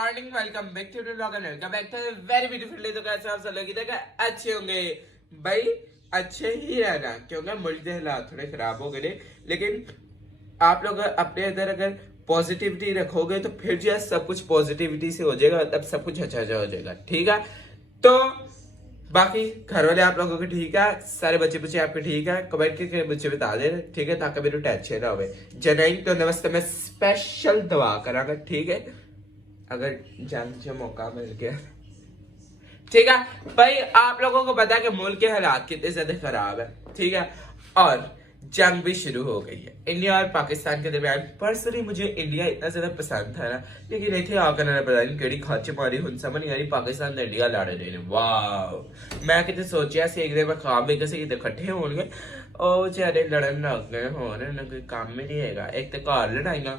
Morning, welcome back to vlog and welcome back to very beautiful day. तो कैसे आप सब लोग इधर अच्छे होंगे भाई, अच्छे ही रहना क्योंकि मुझे हालात थोड़े खराब हो गए, लेकिन आप लोग अपने अंदर अगर पॉजिटिविटी रखोगे तो फिर जो है सब कुछ पॉजिटिविटी से हो जाएगा, तब सब कुछ अच्छा अच्छा हो जाएगा। ठीक है, तो बाकी घर वाले आप लोगों के ठीक है, सारे बच्चे बच्चे आपके ठीक है, कमेंट के बच्चे बता दे ठीक है, ताकि मेरे टेंशन ना हो। जनाई तो नमस्ते मैं स्पेशल दुआ करांगा, ठीक है, अगर जान से मौका मिल गया। ठीक है भाई, आप लोगों को पता है कि मुल्क के हालात कितने ज्यादा खराब है, ठीक है, और जंग भी शुरू हो गई है इंडिया और पाकिस्तान के दरमियान। पर्सनली मुझे इंडिया इतना ज्यादा पसंद था ना, लेकिन इतने आकर ना पता नहीं केड़ी खाच मारी हुन समझ नहीं आ रही, पाकिस्तान ते इंडिया लड़ रहे हैं। वाह, मैं किते सोचा सी एक दिन मैं ख्वाब में किसी किते इकट्ठे होंगे और बेचारे लड़न लग गए होने, ना कोई काम ही नहीं है। एक तो घर लड़ाइयां,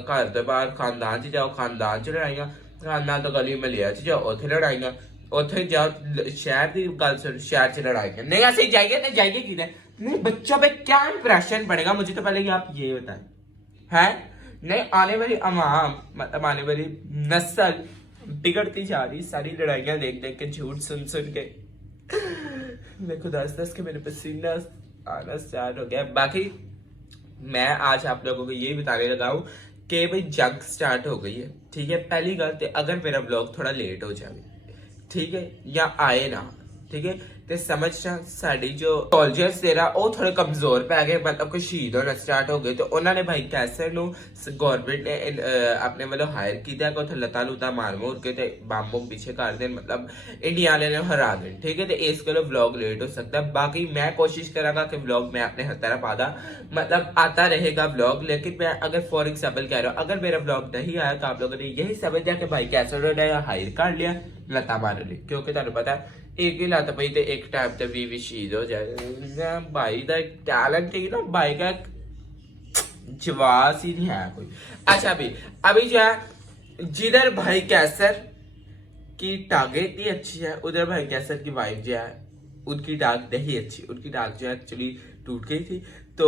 घर के बाहर खानदान च जाओ खानदान च लड़ाइयां, खानदान तो गली मलिया च जाओ उथे लड़ाइयां, उथे जाओ शहर की गल सुन शहर च लड़ाइयां। नहीं ऐसे जाइए तो जाइए कि नहीं, बच्चों पे क्या इंप्रेशन पड़ेगा मुझे तो पहले कि आप ये बताएं है। नहीं, आने वाली अवाम मतलब आने वाली नस्ल बिगड़ती जा रही, सारी लड़ाइयां देख देख के, झूठ सुन सुन के। मैं खुदा के मेरे पसीना आना स्टार्ट हो गया। बाकी मैं आज आप लोगों को यही बताने लगा हूं कि भाई जंग स्टार्ट हो गई है, ठीक है। पहली गल, अगर मेरा ब्लॉग थोड़ा लेट हो जाए, ठीक है, या आए ना, ठीक है, ਤੇ ਸਮਝਣਾ ਸਾਡੀ ਜੋ ਸੋਲਜਰਸ ਤੇਰਾ ਉਹ ਥੋੜੇ ਕਮਜ਼ੋਰ ਪੈ ਗਏ, मतलब ਕੋਈ ਸ਼ਹੀਦ ਹੋਣਾ ਸਟਾਰਟ ਹੋ ਗਏ। ਤੇ ਉਹਨਾਂ ਨੇ ਭਾਈ ਕੈਸਰ ਨੂੰ ਗਵਰਨਮੈਂਟ ਨੇ ਆਪਣੇ ਵੱਲੋਂ ਹਾਇਰ ਕੀਤਾ ਕਿ ਉੱਥੇ ਲਤਾ ਲੁਤਾ ਮਾਰ ਮੋਰ ਕੇ ਤੇ ਬੰਬ ਬੰਬ ਪਿੱਛੇ ਕਰ ਦੇਣ, मतलब इंडिया वाले ने हरा देन, ठीक है। तो इस गलो व्लॉग लेट हो सकता है। बाकी मैं कोशिश करांगा कि व्लॉग मैं अपने हर तरह पादा, मतलब आता रहेगा व्लॉग। लेकिन मैं अगर फॉर एग्जाम्पल कह रहा हूँ, अगर मेरा व्लॉग नहीं आया तो आप लोगों ने यही समझ लिया कि भाई कैसर ने हायर कर लिया लता मार ली, क्योंकि ਤੁਹਾਨੂੰ पता है एक ही लत पई तो एक टाइम तक भी शहीद हो जाए। भाई का टैलेंट है ना, भाई का जवाब ही नहीं है कोई। अच्छा अभी जो है जिधर भाई कैसर की टांगे इतनी अच्छी है, उधर भाई कैसर की वाइफ जो है उनकी टांग नहीं अच्छी, उनकी टांग जो है एक्चुअली टूट गई थी। तो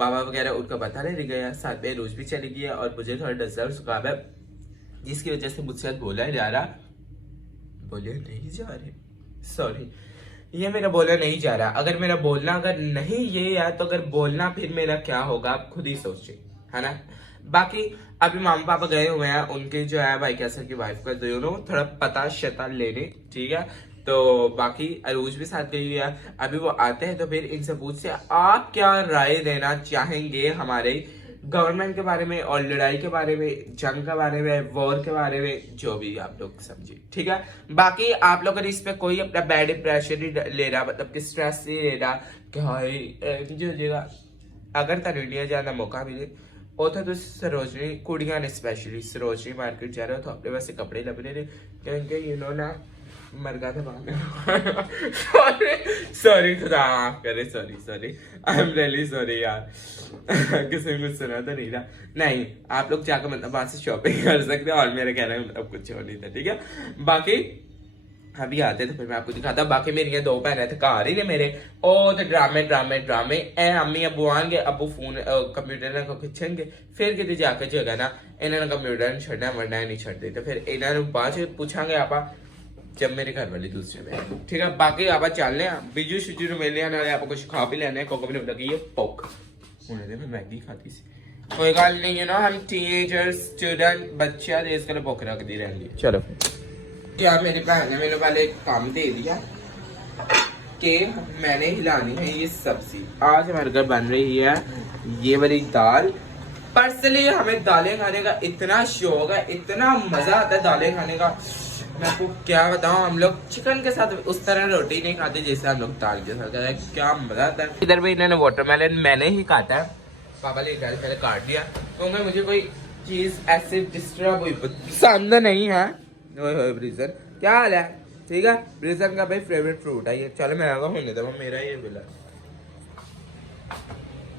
बाबा वगैरह उनका पता नहीं गया, साथ में रोज भी चली गई है और मुझे थोड़ा डर जुकाम है, जिसकी वजह से मुझसे बोला जा रहा, बोले नहीं जा रहे, सॉरी, ये मेरा बोलना नहीं जा रहा। अगर मेरा बोलना अगर नहीं ये है तो अगर बोलना फिर मेरा क्या होगा आप खुद ही सोचिए, है ना। बाकी अभी मामा पापा गए हुए हैं, उनके जो है भाई कैसर की वाइफ का दोनों थोड़ा पता शता लेने, ठीक है। तो बाकी अरूज भी साथ गई हुई है, अभी वो आते हैं तो फिर इनसे पूछ से आप क्या राय देना चाहेंगे हमारे गवर्नमेंट के बारे में और लड़ाई के बारे में, जंग के बारे में, वॉर के बारे में, जो भी आप लोग समझिए, ठीक है। बाकी आप लोग इस पे कोई अपना बैड इंप्रेशन नहीं ले रहा, मतलब कि स्ट्रेस नहीं ले रहा कि हाई जो हो जाएगा। अगर तेन इंडिया जाने का मौका मिले उतो तो सरोजनी कुड़ियां ने स्पेशली सरोजनी मार्केट जा रहे हो तो अपने वास्ते कपड़े लभने ने, क्योंकि यू नो ना मरगा था सॉरी खुदा माफ करे, sorry I am really sorry यार, किसी ने सुना तो नहीं था। नहीं, आप लोग जाकर मतलब वहां से शॉपिंग कर सकते हैं और मेरे कहने में मतलब कुछ और नहीं था, ठीक है। बाकी अभी आते तो फिर मैं आपको दिखाता। बाकी मेरी दो भैन थे घर ही ने मेरे, ओ तो ड्रामे ए अम्मी अबू आएंगे, अबू फोन कंप्यूटर को खिंचेंगे, फिर कितने जाके जो है ना इन्होंने कंप्यूटर छड़ना वरना नहीं छड़ते, तो फिर इन्होंने बाद पूछांगे आप जब मेरे घर वाले दूसरे में, ठीक है। बाकी आप चलने बिजू शिजू मिलने आप कुछ खा भी लेने, कोको भी लगी है पोक होने दे, मैं मैगी खाती सी, कोई गल नहीं है ना, हम टीनेजर स्टूडेंट बच्चा इस कर भुख रखती रहेंगी। चलो क्या मेरी बहन ने मेरे वाले एक काम दे दिया कि मैंने हिलानी है ये सब्जी। आज हमारे घर बन रही है ये वाली दाल। पर्सनली हमें दालें खाने का इतना शौक है, इतना मजा आता है दालें खाने का, मैं आपको क्या बताऊं। हम लोग चिकन के साथ उस तरह रोटी नहीं खाते जैसे हम लोग दाल के साथ खाते हैं, क्या मजा आता है। इधर भी इन्होंने वाटरमेलन मैंने ही काटा है, पापा ने इधर पहले काट दिया क्योंकि मुझे कोई चीज ऐसे डिस्टर्ब हुई पसंद नहीं है। ब्रिजन क्या हाल है, ठीक है, ब्रिजन का भाई फेवरेट फ्रूट है ये। चलो मैं आगा होने दो मेरा ये बिला।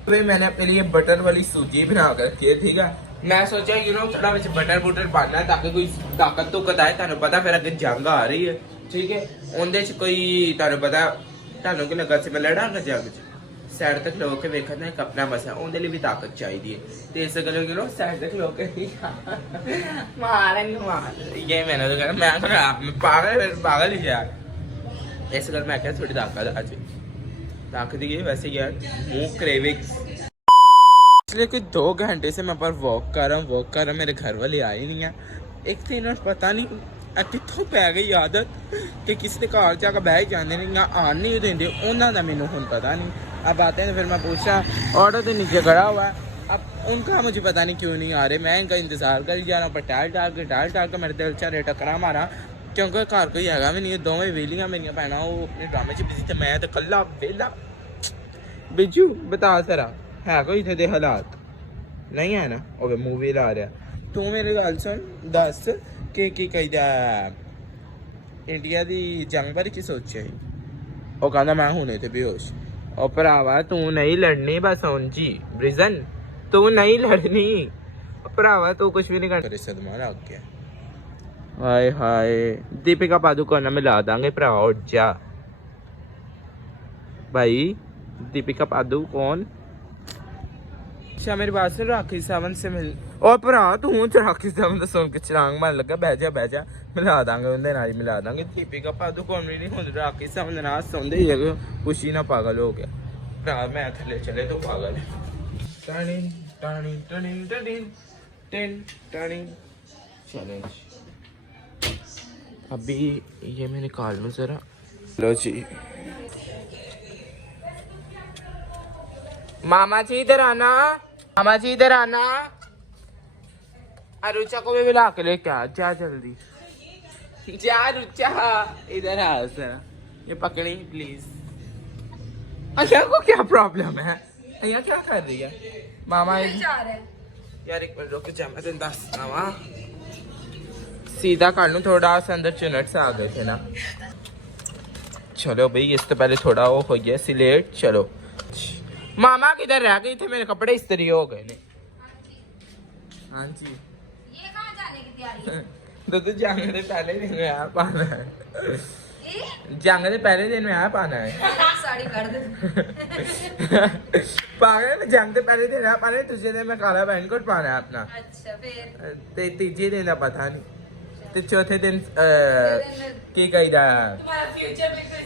भाई मैंने अपने लिए बटर वाली सूजी बना कर रखी है, ठीक है। मैं सोचा यू नो थोड़ा वैसे बटर बुटर पाना है ताकि कोई ताकत तुकत आए, तुहानू पता फिर अगर जंग आ रही है, ठीक है, उनदे च कोई तुहानू पता तुहानू कि लगा सी मैं लड़ांगा जंग च, ਸਾਈਡ ਤੇ ਖਲੋ ਕੇ ਵੇਖਣਾ ਇੱਕ ਆਪਣਾ ਮਸਾ ਉਹਦੇ ਲਈ ਵੀ ਤਾਕਤ ਚਾਹੀਦੀ ਹੈ ਤੇ ਇਸ ਗੱਲ ਕਰੋ ਸਾਈਡ ਤੇ ਖਲੋ ਕੇ ਹੀ ਮਾਰਾਂਗੇ ਮਾਰ ਇਹ ਮੈंने तो कहना मैं पागल ही यार इस ਗੱਲ मैं क्या थोड़ी ताकत आज ताकत ही है वैसे यार मुंह क्रेविंग्स इसलिए कि 2 घंटे से मैं पर वॉक कर रहा हूँ मेरे घर वाले आए नहीं है एक दिन पता नहीं कितों पै गई आदत कि किसी के घर जाकर बह ही जाते नहीं आन नहीं देंगे उन्होंने मैंने हूँ पता नहीं अब आते हैं तो फिर मैं पूछा ऑर्डर तो नीचे खड़ा हुआ है अब उनका मुझे पता नहीं क्यों नहीं आ रहे मैं इनका इंतजार कर जा रहा हूँ पर टाल के मेरे दिल चारे टकरा मारा क्योंकि घर कोई है भी नहीं दोवें वेलियां मेरिया भैन वो अपने ड्रामे च बिजी थे मैं तो कला वेला बिजू बता सरा है कोई इतने दे हालात नहीं है ना ओके मूवी ला रहा तू मेरी गल सुन दस कि कहता इंडिया की जंग बारे की सोचे वो कहता मैं हुणे थे बेहोश और भरावा तू नहीं लड़नी बस हुण जी ब्रिजन तू नहीं लड़नी भरावा तू कुछ भी नहीं कर सदमा लग गया हाय हाय दीपिका पादुकोण मिला देंगे भरा उठ जा भाई दीपिका पादुकोण अच्छा मेरी बात सुन राखी सावंत से मिल और भरा तू राखी सावंत सुन के छलांग मार लगा बह जा मिला देंगे उनके नाल मिला देंगे दीपिका पादुकोण भी नहीं हुण राखी सावंत नाल सौंदे ही है खुशी ना पागल हो गया भरा मैं थले चले तो पागल टाणी टाणी टाणी टाणी टेन टाणी चैलेंज अभी ये मैं निकाल लूँ जरा लो जी मामा जी इधर आना मामा जी इधर आना रुचा को भी मिला के लेके आ जा जल्दी जा रुचा इधर आ जरा ये पकड़ी प्लीज अय्या को क्या प्रॉब्लम है अय्या क्या कर रही है मामा यार एक मिनट रुक जा मैं तेन दस आवा सीधा कर लूँ थोड़ा सा अंदर चुनट आ गए थे ना चलो भाई इस तो पहले थोड़ा वो हो गया सिलेट चलो मामा किधर रह गई थे मेरे कपड़े इस्त्री हो गए ने हाँ जी ये कहाँ जाने की तैयारी है? तो जंग के पहले दिन में आया पाना है जंग के पहले दिन में आया पाना है साड़ी कर दे पागल जंग के पहले दिन आया पाना है तुझे दिन में काला पैंट कोट पाना है अपना अच्छा फिर ते तीजे दिन का पता नहीं ते चौथे दिन की कही रहा तुम्हारा फ्यूचर में कोई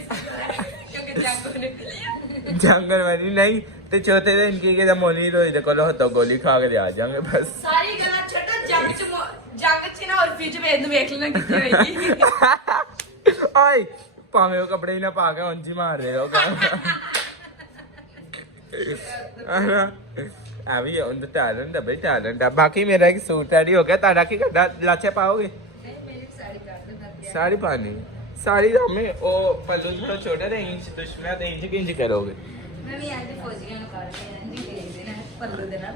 क्योंकि जंगल वाली नहीं ते चौथे दिन की कहता मोनी तो इधर कोलो तो गोली खा के आ जाएंगे बस सारी गल्ला छड्डो जंग च ना और फ्यूचर में देख लेना कितनी होगी ओए भावे वो कपड़े ही ना पा के उंजी मार दे अभी उन टैलेंट है भाई टैलेंट है बाकी मेरा एक सूट रेडी हो गया ताड़ा की गड्ढा लाचे पाओगे साड़ी पानी साड़ी तो हमें वो पल्लू थोड़ा छोटा था इंच दुश्मन तो इंच इंच करोगे मैं भी आज फौजियों को कर के भेज देना पल्लू देना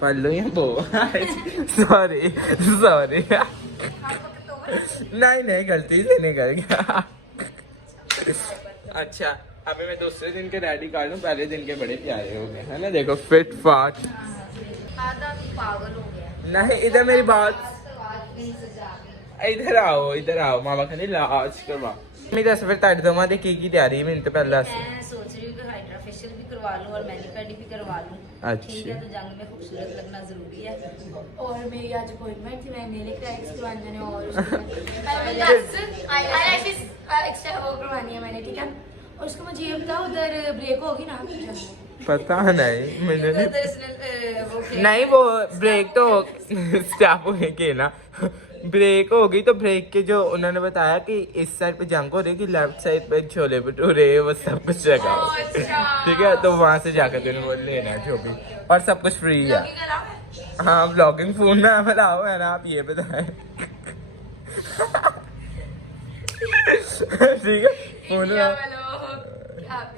पल्लू या बो सॉरी सॉरी नहीं गलती से नहीं कर गया अच्छा अभी मैं दूसरे दिन के रेडी कर लूँ पहले दिन के बड़े प्यारे हो गए है ना देखो फिट फाट आधा पागल हो गया नहीं इधर मेरी बात इधर आओ मामा कहने लाज करवा मैं दस फिर ताड़ी दोवां दे की तैयारी मैंने तो पहले दस मैं सोच रही हूँ कि हाइड्रा फेशियल भी करवा लूँ और मैनिक्योर भी करवा लूँ अच्छा। ठीक है तो जंग में खूबसूरत लगना जरूरी है और मेरी आज अपॉइंटमेंट थी मैं नेल क्रैक्स करवाने जाने और आईलैशेस एक्स्ट्रा वो करवानी है मैंने ठीक है और उसको मुझे ये बताओ उधर ब्रेक होगी ना पता नहीं मैंने उधर इसने वो नहीं वो ब्रेक तो स्टॉप होने के ना ब्रेक हो गई तो ब्रेक के जो उन्होंने बताया कि इस साइड पे जंग हो रही कि लेफ्ट साइड पे छोले भटूरे वो सब कुछ रखा ठीक है तो वहां से जाकर तुमने वो लेना है जो भी और सब कुछ फ्री है हाँ ब्लॉगिंग फोन में बनाओ है ना आप ये बताएं ठीक है फोन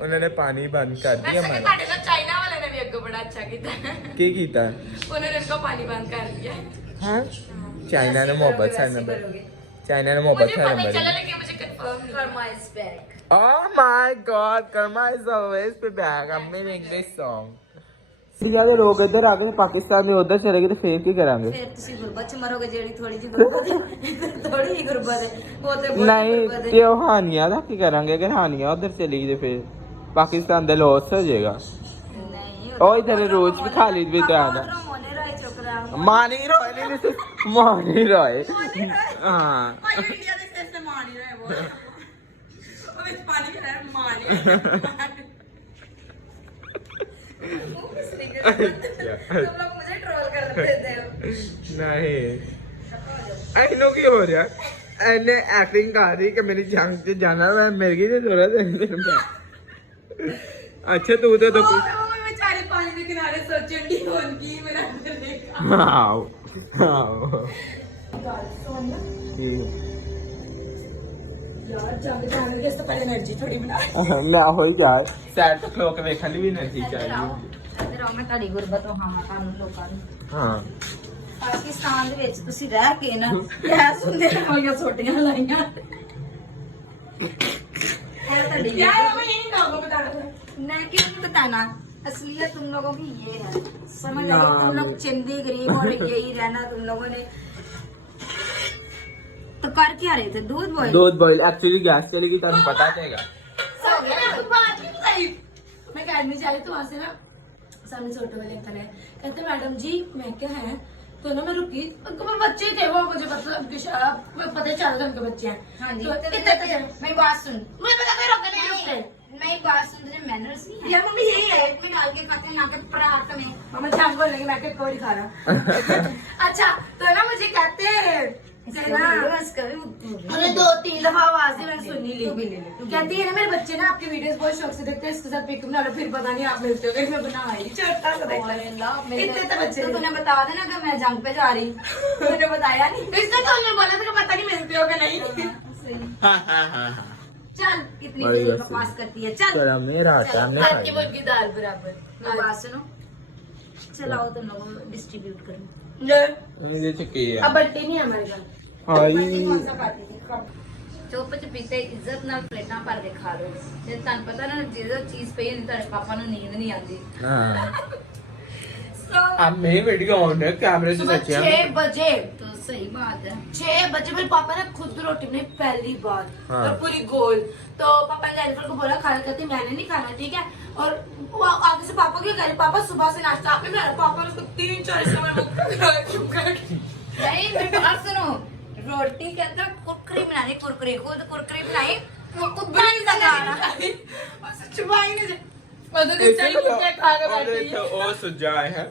उन्होंने पानी बंद कर दिया मैंने चाइना वाले ने भी अग्गों बड़ा अच्छा किया की कीता उन्होंने इनको पानी बंद कर दिया हाँ चाइना ने मोहब्बत से नंबर चाइना ने मोहब्बत से नंबर चला लेकिन मुझे confirm Karma is back Oh my God, Karma is always be back. I'm in English song. India ਦੇ ਲੋਕ ਇੱਧਰ ਆ ਕੇ ਪਾਕਿਸਤਾਨ ਦੇ ਉਧਰ ਚਲੇ ਗਏ ਤੇ ਫੇਰ ਕੀ ਕਰਾਂਗੇ ਫਿਰ ਤੁਸੀਂ ਗੁਰਬਤ ਚ ਮਰੋਗੇ ਜਿਹੜੀ ਥੋੜੀ ਜਿਹੀ ਗੁਰਬਤ ਹੈ ਥੋੜੀ ਜਿਹੀ ਗੁਰਬਤ ਹੈ ਉਹ ਤੇ ਬਹੁਤ ਨਹੀਂ ਗੁਰਬਤ ਹੈ ਤੇ ਉਹ ਹਾਨੀਆਂ ਦਾ ਕੀ ਕਰਾਂਗੇ ਅਗਰ ਹਾਨੀਆਂ ਉਧਰ ਚਲੀ ਗਈ ਤੇ ਫੇਰ ਪਾਕਿਸਤਾਨ ਦਾ ਲਾਸ ਹੋ ਜਾਏਗਾ ओए तेरे रोज भी खाली भी तो आना मोने राय चुकदा मानी रोए नहीं मानी रोए हाँ इंडिया ਦੇ ਸੇਸ ਤੇ ਮਾਰ ਨਹੀਂ ਰਹੇ ਉਹ ਵਿੱਚ ਪਾਣੀ ਹੈ ਮਾਰ ਨਹੀਂ तुम लोग मुझे ट्रोल कर देते हो नहीं ऐनो की हो रहा ऐने एक्टिंग कर रही कि मेरी जंग से जाना मैं मेरे की जरूरत है अच्छा तू तो वो बेचारे पानी के किनारे सोचन दी होंगी मेरा अंदर देखा हाँ हाँ यार जंग जाने के तो पहले एनर्जी थोड़ी बना ना हो यार सैड तो खलो के वेखन भी एनर्जी ਇੱਧਰ चाहिए ਆਓ ਇੱਧਰ ਆਓ ਮੈਂ ਤੁਹਾਡੀ ਗੁਰਬਤ ਵਹਾਵਾਂ ਤੁਹਾਨੂੰ ਲੋਕਾਂ ਨੂੰ हाँ ਪਾਕਿਸਤਾਨ ਦੇ ਵਿੱਚ ਤੁਸੀਂ ਰਹਿ ਕੇ ਨਾ ਗੈਸ ਹੁੰਦੇ ਵਾਲੀਆਂ ਛੋਟੀਆਂ ਲਾਈਆਂ ਇਹ ਤੁਹਾਡੀ यार मैं यही नाम बता रहा था मैं क्यों नहीं बताना असलियत तुम लोगों की ये है समझ आई तुम लोग चिंदी गरीब और यही रहना तुम लोगों ने तो कर क्या रहे थे दूध बॉईल दूध बॉईल एक्चुअली गैस चलेगी तो हमें पता चलेगा हो गया बात नहीं बताई मैं अकेडमी जा रही तो वहां से ना सामने छोटे वाले अंकल है कहते मैडम जी मैं क्या है तो ना मैं रुकी उनके बच्चे थे वो मुझे पता चल रहा उनके बच्चे हैं हाँ जी तो मेरी बात सुन मुझे पता कोई रोकने नहीं रुकते मेरी बात सुन तुझे मैनर्स नहीं है यार मम्मी यही है प्लेट में डाल के खाते हैं ना के परात में मम्मा जान बोल रही मैं कोई खा रहा अच्छा तो ना मुझे कहते हैं मैंने 2-3 दफा आवाज दी मैंने सुन नहीं ली कहती है ना मेरे बच्चे ना आपके वीडियोस बहुत शौक से देखते हैं इसके साथ पिक बना लो फिर पता नहीं आप मिलते हो मैं बनाई छोटा सा देख इतने तो बच्चे तो तूने बता देना कि मैं जंग पे जा रही मैंने बताया नहीं इसने तो उन्होंने बोला था कि पता नहीं मिलते हो कि नहीं हाँ हाँ हाँ हाँ चल इतनी बड़ी देर बस। बकवास करती है चल चलो मेरा सामने हल्की मुर्गी दाल बराबर मेरी बात सुनो चलाओ तुम लोग डिस्ट्रीब्यूट करो मुझे चुकी है अब बट्टी नहीं है हमारे घर हाई ਚੁੱਪ ਚਪੀਤੇ ਇੱਜ਼ਤ ਨਾਲ ਪਲੇਟਾਂ ਭਰ ਕੇ ਖਾ ਲਓ ਜੇ ਤੁਹਾਨੂੰ ਪਤਾ ਨਾ ਜਿਹਦਾ ਚੀਜ਼ ਪਈ ਹੈ ਤੁਹਾਡੇ ਪਾਪਾ ਨੂੰ ਨੀਂਦ ਨਹੀਂ ਆਉਂਦੀ हाँ अब मेरी वीडियो ऑन है कैमरे से सुबह सच्चे 6 बजे तो सही बात है 6 बजे मेरे पापा ने खुद रोटी बनाई पहली बार हाँ। और पूरी गोल तो पापा ने जेनिफर को बोला खाना कहते मैंने नहीं खाना ठीक है और वो आगे से पापा क्यों कह रहे पापा सुबह से नाश्ता आपने बनाया पापा ने उसको 3-4 समय नहीं मेरी बात सुनो रोटी के अंदर कुरकुरी बनानी कुरकुरी खुद कुरकुरी बनाई वो कुत्ता नहीं लगाना चुपाई नहीं मतलब कि चाहिए कुत्ते खा के बैठी है ओ सुजाए है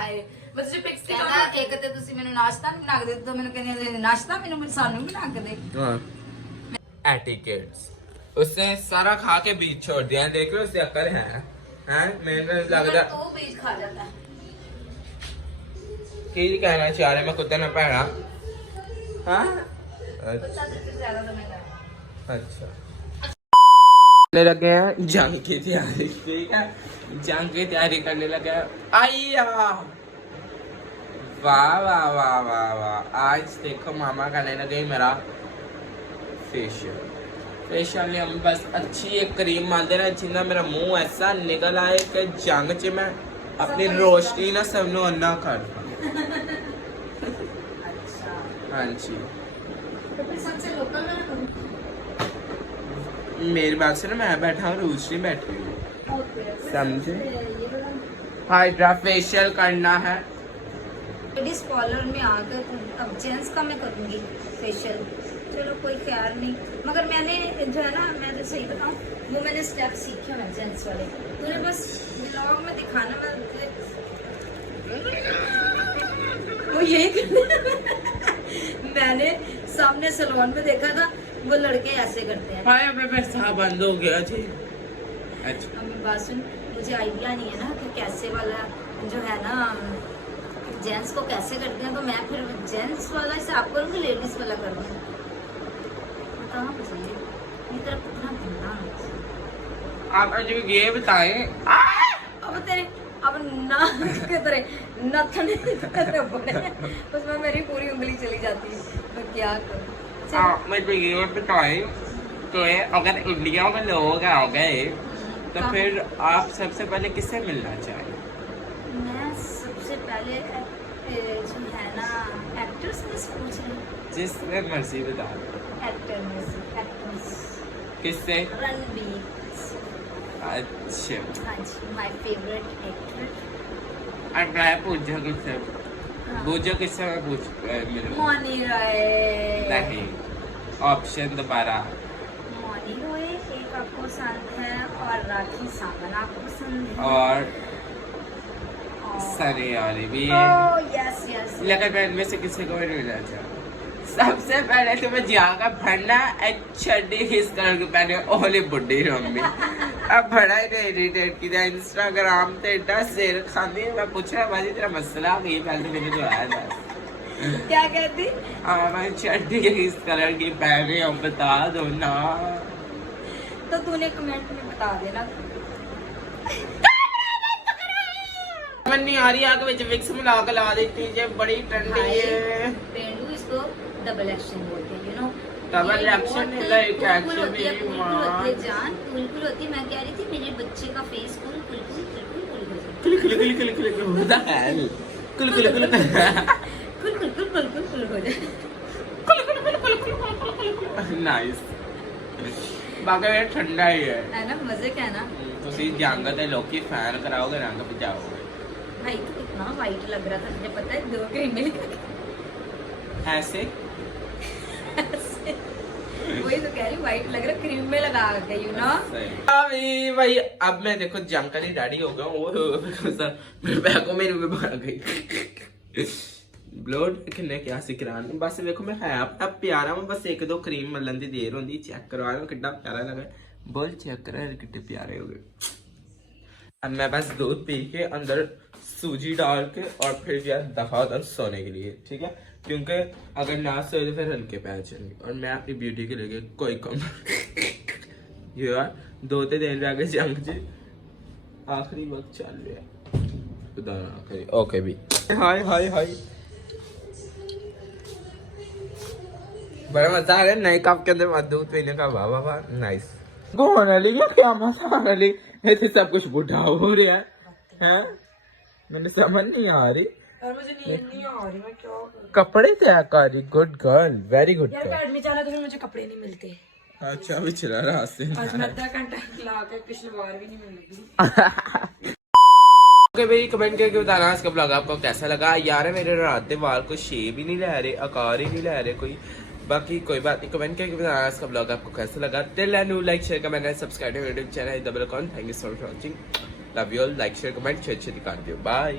आए मतलब जो पिक्स ਕਹਿੰਦਾ ਇੱਕ ਤੇ ਤੁਸੀਂ ਮੈਨੂੰ ਨਾਸ਼ਤਾ ਨਹੀਂ ਬਣਾ ਕੇ ਦਿੱਤਾ ਮੈਨੂੰ ਕਹਿੰਦੀ ਨਾਸ਼ਤਾ ਮੈਨੂੰ ਸਾਨੂੰ ਬਣਾ ਕੇ ਦੇ एटिकेट्स उसने सारा खा के बीच छोड़ दिया देख लो उससे अकल है हैं मैंने लगता तू बीज खा जाता है की कहना चाह रहे मैं कुत्ते ना पहना हाँ कुत्ता तुझसे ज्यादा तो मैं अच्छा लगे हैं जंग की तैयारी ठीक है जंग की तैयारी करने लगे हैं आइया वाह वाह वाह वाह वाह आज देखो मामा करने लगे मेरा फेशियल फेशियल ने हम बस अच्छी एक क्रीम मार देना जिन्ना मेरा मुंह ऐसा निकल आए कि जंग च मैं अपनी रोशनी ना सबनों अन्ना कर हाँ जी तो फिर सबसे लोकल में ना मेरी बात से ना मैं बैठा हूँ रोशनी बैठी हुई समझे हाइड्रा फेशियल करना है लेडीज पार्लर में आकर अब जेंट्स का मैं करूँगी फेशियल चलो कोई ख्याल नहीं मगर मैंने जो है ना मैं तो सही बताऊँ वो मैंने स्टेप सीखे हैं जेंट्स वाले तूने बस ब्लॉग में दिखाना वो यही मैंने सामने सैलून में देखा था वो लड़के ऐसे करते हैं हाय अपना पैसा बंद हो गया जी अच्छा अब मैं बात सुन मुझे आइडिया नहीं है ना कि कैसे वाला जो है ना जेंट्स को कैसे करते हैं तो मैं फिर जेंट्स वाला हिसाब करूँगी लेडीज वाला करूँगी बताओ मुझे ये तरफ कितना गंदा है। आप मुझे ये बताएं अब तेरे अब ना के तरह नथन करने पड़े उसमें मेरी पूरी उंगली चली जाती है मैं क्या करूँ आप मुझे ये बताएं तो अगर इंडिया में लोग आ गए तो हाँ। फिर आप सबसे पहले किससे मिलना चाहेंगे मैं सबसे पहले जो है ना एक्टर्स में से पूछ रही जिससे मर्जी बता दो एक्टर में से एक्ट्रेस किससे रणबीर अच्छा हाँ जी, माय फेवरेट एक्टर। और मैं पूछो किससे पूछो किससे मैं पूछ मिलूं मौनी रॉय। नहीं ऑप्शन दोबारा मौनी रॉय एक आपको पसंद है और राखी सावंत आपको पसंद है और सनी वाली भी है यस यस। लेकिन मैं इनमें से किसी को भी नहीं मिलना चाहता। सबसे पहले तो मैं जाऊंगा भरना छड़ी किस कलर की पहने ओली बुड्ढी मम्मी अब बड़ा ही इरिटेट किया इंस्टाग्राम पे इतना शेर खानी है। मैं पूछ रहा भाजी तेरा मसला नहीं पहले मैंने जो आया था क्या कहती? मैं छड़ी किस कलर की पहने हो बता दो ना। तो तूने कमेंट में बता देना। समझ नहीं आ रही आगे विच विक्स मिला के ला देती है बड़ी ठंडी है। पेंडू इसको डबल एक्शन बोलते हैं, you know. Double action like action होती है जान, कुल होती। मैं कह रही थी मेरे बच्चे का फेस कुल हो जाए। कुल व्हाट द हेल कुल हो जाए। नाइस बाकी ये ठंडा ही है ना, मजे का है ना। ਤੁਸੀਂ ਜੰਗ ਦੇ ਲੋਕੀ ਫੈਨ ਕਰਾਓਗੇ ਰੰਗ ਭਜਾਓਗੇ भाई तो इतना वाइट लग रहा था, तुझे पता है 2 क्रीम मिल ऐसे वही तो कह रही, वाइट लग रहा क्रीम में लगा के, यू नो। अभी भाई अब मैं देखो जंग का रेडी हो गया हूँ मेरे बैग को मेरे में भर गई ब्लड किन्ने क्या सी कराने बस देखो मैं है अपना प्यारा मैं बस 1-2 क्रीम मिलन की देर होती चेक करवा रहा हूँ कितना प्यारा लगा बोल चेक करा कितने प्यारे हो गए। अब मैं बस दूध पी के अंदर सूजी डाल के और फिर यार दफा सोने के लिए ठीक है क्योंकि अगर ना सोए तो फिर हल्के पैर चलेंगे और मैं अपनी ब्यूटी के लिए कोई कम यार 2 दिन रह गए जंग च आखिरी वक्त चल रहा है ओके भी हाय हाय हाय बड़ा मजा आ गया नए कप के अंदर दूध पीने का वाह वाह वाह नाइस गोली क्या मजा वाली ऐसे सब कुछ बुढ़ा हो रहा है मैंने समझ नहीं आ रही और मुझे नींद नहीं आ रही, मैं क्या करूं? कपड़े तय कर रही गुड गर्ल वेरी गुड यार गर्ल घर में जाना तो फिर मुझे कपड़े नहीं मिलते। अच्छा भी चला रहा से आज मैं आधा घंटा ला के पिछलवार भी नहीं मिल रही। ओके भाई कमेंट करके बताना इसका ब्लॉग आपको कैसा लगा यार मेरे रात के बाल को शेप ही नहीं ले रहे आकार ही नहीं ले रहे कोई बाकी कोई बात नहीं कमेंट करके बताना इसका ब्लॉग आपको कैसा लगा till and like share comment and subscribe YouTube channel double account thank you so much for watching love you all like share comment अच्छे दिखा दियो बाय।